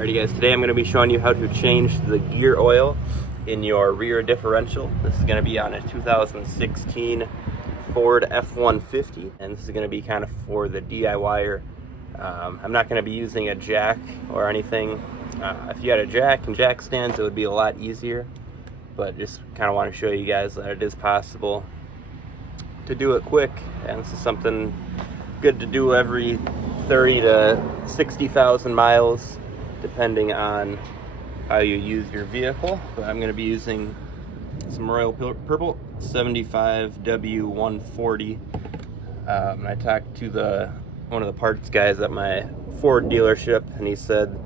Alrighty guys, today I'm going to be showing you how to change the gear oil in your rear differential. This is going to be on a 2016 Ford F150, and this is going to be kind of for the DIYer. I'm not going to be using a jack or anything. If you had a jack and jack stands, it would be a lot easier, but just kind of want to show you guys that it is possible to do it quick, and this is something good to do every 30 to 60,000 miles depending on how you use your vehicle. But I'm going to be using some Royal Purple 75W140. I talked to one of the parts guys at my Ford dealership, and he said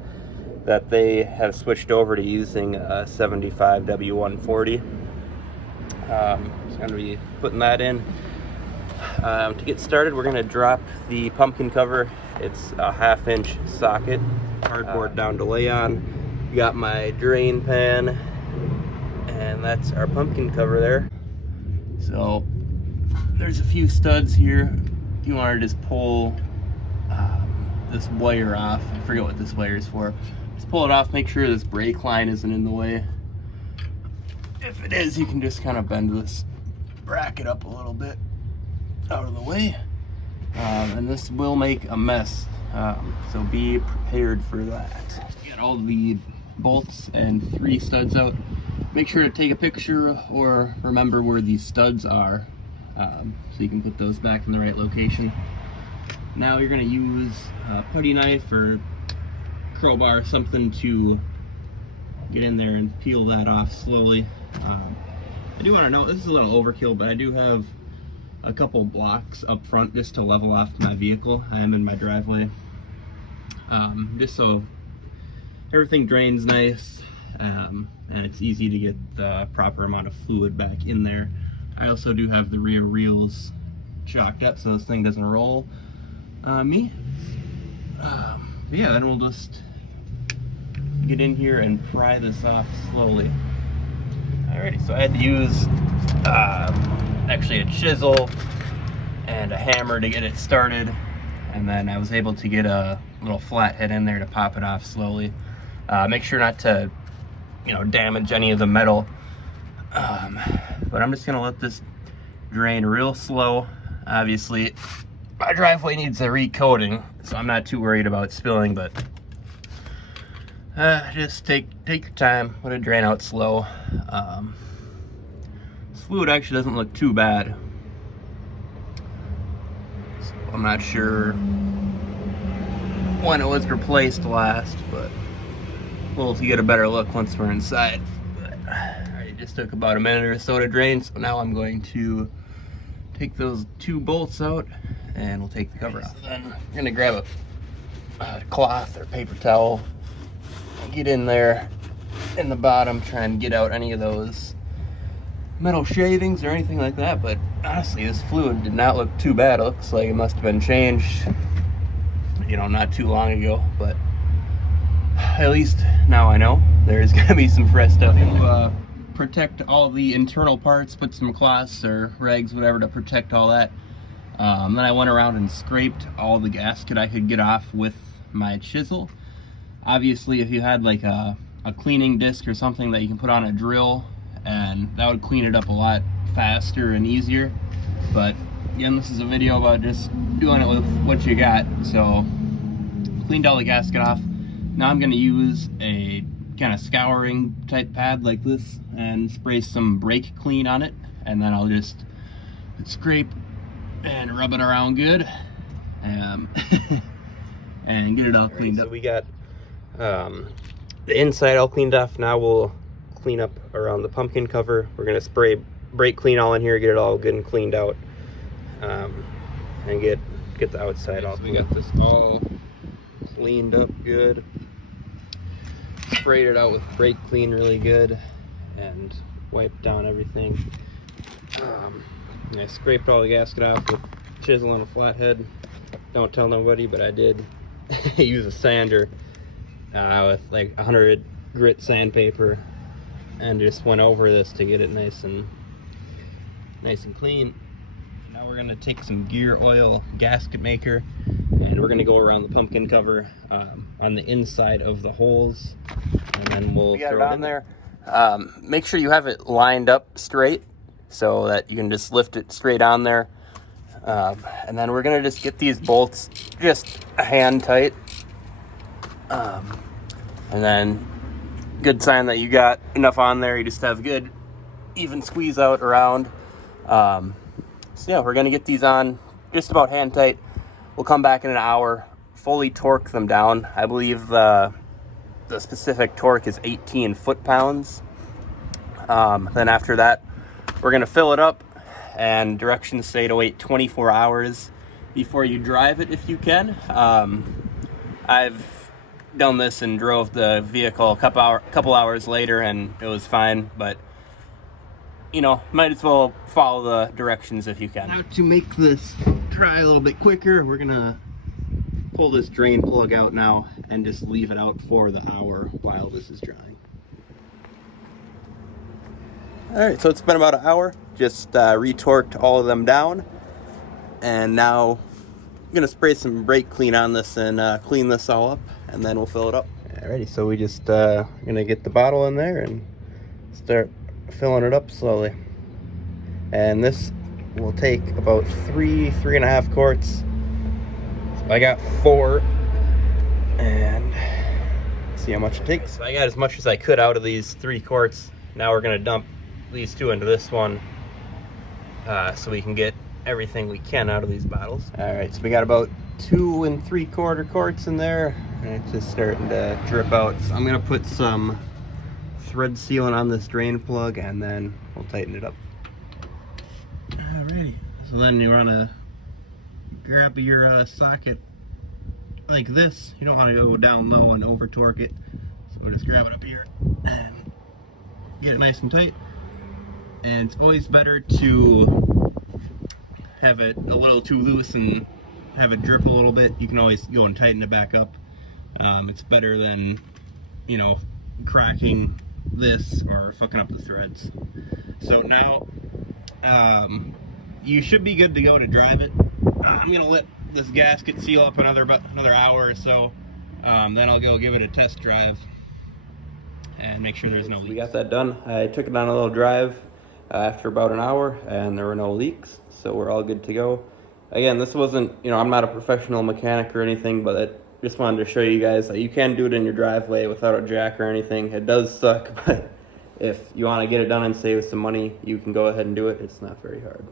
that they have switched over to using a 75W140. So I'm going to be putting that in. To get started, we're going to drop the pumpkin cover. It's a 1/2-inch socket, cardboard down to lay on. Got my drain pan, and that's our pumpkin cover there. So there's a few studs here. If you want to just pull this wire off, I forget what this wire is for. Just pull it off, make sure this brake line isn't in the way. If it is, you can just kind of bend this bracket up a little bit out of the way, and this will make a mess, so be prepared for that. Get all the bolts and 3 studs out. Make sure to take a picture or remember where these studs are, so you can put those back in the right location. Now you're going to use a putty knife or crowbar, something to get in there and peel that off slowly. I do want to note, this is a little overkill, but I do have a couple blocks up front just to level off my vehicle. I am in my driveway, just so everything drains nice, and it's easy to get the proper amount of fluid back in there. I also do have the rear wheels chalked up so this thing doesn't roll me. Yeah, then we'll just get in here and pry this off slowly. Alrighty, so I had to use actually a chisel and a hammer to get it started, and then I was able to get a little flathead in there to pop it off slowly. Make sure not to, damage any of the metal. But I'm just gonna let this drain real slow. Obviously, my driveway needs a recoating, so I'm not too worried about spilling, but just take your time, let it drain out slow. This fluid actually doesn't look too bad, so I'm not sure when it was replaced last, but we'll get a better look once we're inside. But it just took about a minute or so to drain, so now I'm going to take those 2 bolts out and we'll take the cover off. So then I'm going to grab a cloth or paper towel, get in there in the bottom, try and get out any of those metal shavings or anything like that. But honestly, this fluid did not look too bad. It looks like it must have been changed, not too long ago, but at least now I know there's gonna be some fresh stuff in there. Protect all the internal parts, put some cloths or rags, whatever, to protect all that. Then I went around and scraped all the gasket I could get off with my chisel. Obviously, if you had like a cleaning disc or something that you can put on a drill, and that would clean it up a lot faster and easier. But again, this is a video about just doing it with what you got. So cleaned all the gasket off. Now I'm going to use a kind of scouring type pad like this and spray some brake clean on it, and then I'll just scrape and rub it around good, and get it all cleaned up. So we got the inside all cleaned off. Now we'll clean up around the pumpkin cover. We're going to spray brake clean all in here, get it all good and cleaned out, and get the outside off. So we got this all cleaned up good. Sprayed it out with brake clean really good and wiped down everything. And I scraped all the gasket off with chisel and a flathead. Don't tell nobody, but I did use a sander with like 100 grit sandpaper, and just went over this to get it nice and clean. Now Now we're gonna take some gear oil gasket maker and we're gonna go around the pumpkin cover on the inside of the holes, and then we'll throw it on there. Make sure you have it lined up straight so that you can just lift it straight on there. And then we're gonna just get these bolts just a hand tight. And then good sign that you got enough on there. You just have good even squeeze out around. So yeah, we're gonna get these on just about hand tight. We'll come back in an hour, fully torque them down. I believe the specific torque is 18 foot-pounds. Then after that, we're gonna fill it up, and directions say to wait 24 hours before you drive it if you can. I've done this and drove the vehicle a couple hours later and it was fine, but you know, might as well follow the directions if you can. Now to make this try a little bit quicker, we're gonna pull this drain plug out now and just leave it out for the hour while this is drying. Alright, so it's been about an hour. Just retorqued all of them down. And now I'm gonna spray some brake clean on this and clean this all up, and then we'll fill it up. Alrighty, so we just gonna get the bottle in there and start filling it up slowly. And this will take about 3.5 quarts. So I got 4, and see how much it takes. So I got as much as I could out of these 3 quarts. Now we're gonna dump these 2 into this one, so we can get everything we can out of these bottles. All right, so we got about 2 3/4 quarts in there, and it's just starting to drip out. So I'm gonna put some thread sealant on this drain plug, and then we'll tighten it up. Alrighty, so then you wanna grab your socket like this. You don't want to go down low and over torque it, so we'll just grab it up here and get it nice and tight. And it's always better to have it a little too loose and have it drip a little bit. You can always go and tighten it back up. It's better than, you know, cracking this or fucking up the threads. So now you should be good to go to drive it. I'm gonna let this gasket seal up another hour or so. Then I'll go give it a test drive and make sure there's no leaks. We got that done. I took it on a little drive after about an hour, and there were no leaks, so we're all good to go. Again, this wasn't, you know, I'm not a professional mechanic or anything, but I just wanted to show you guys that you can do it in your driveway without a jack or anything. It does suck, but if you want to get it done and save some money, you can go ahead and do it. It's not very hard.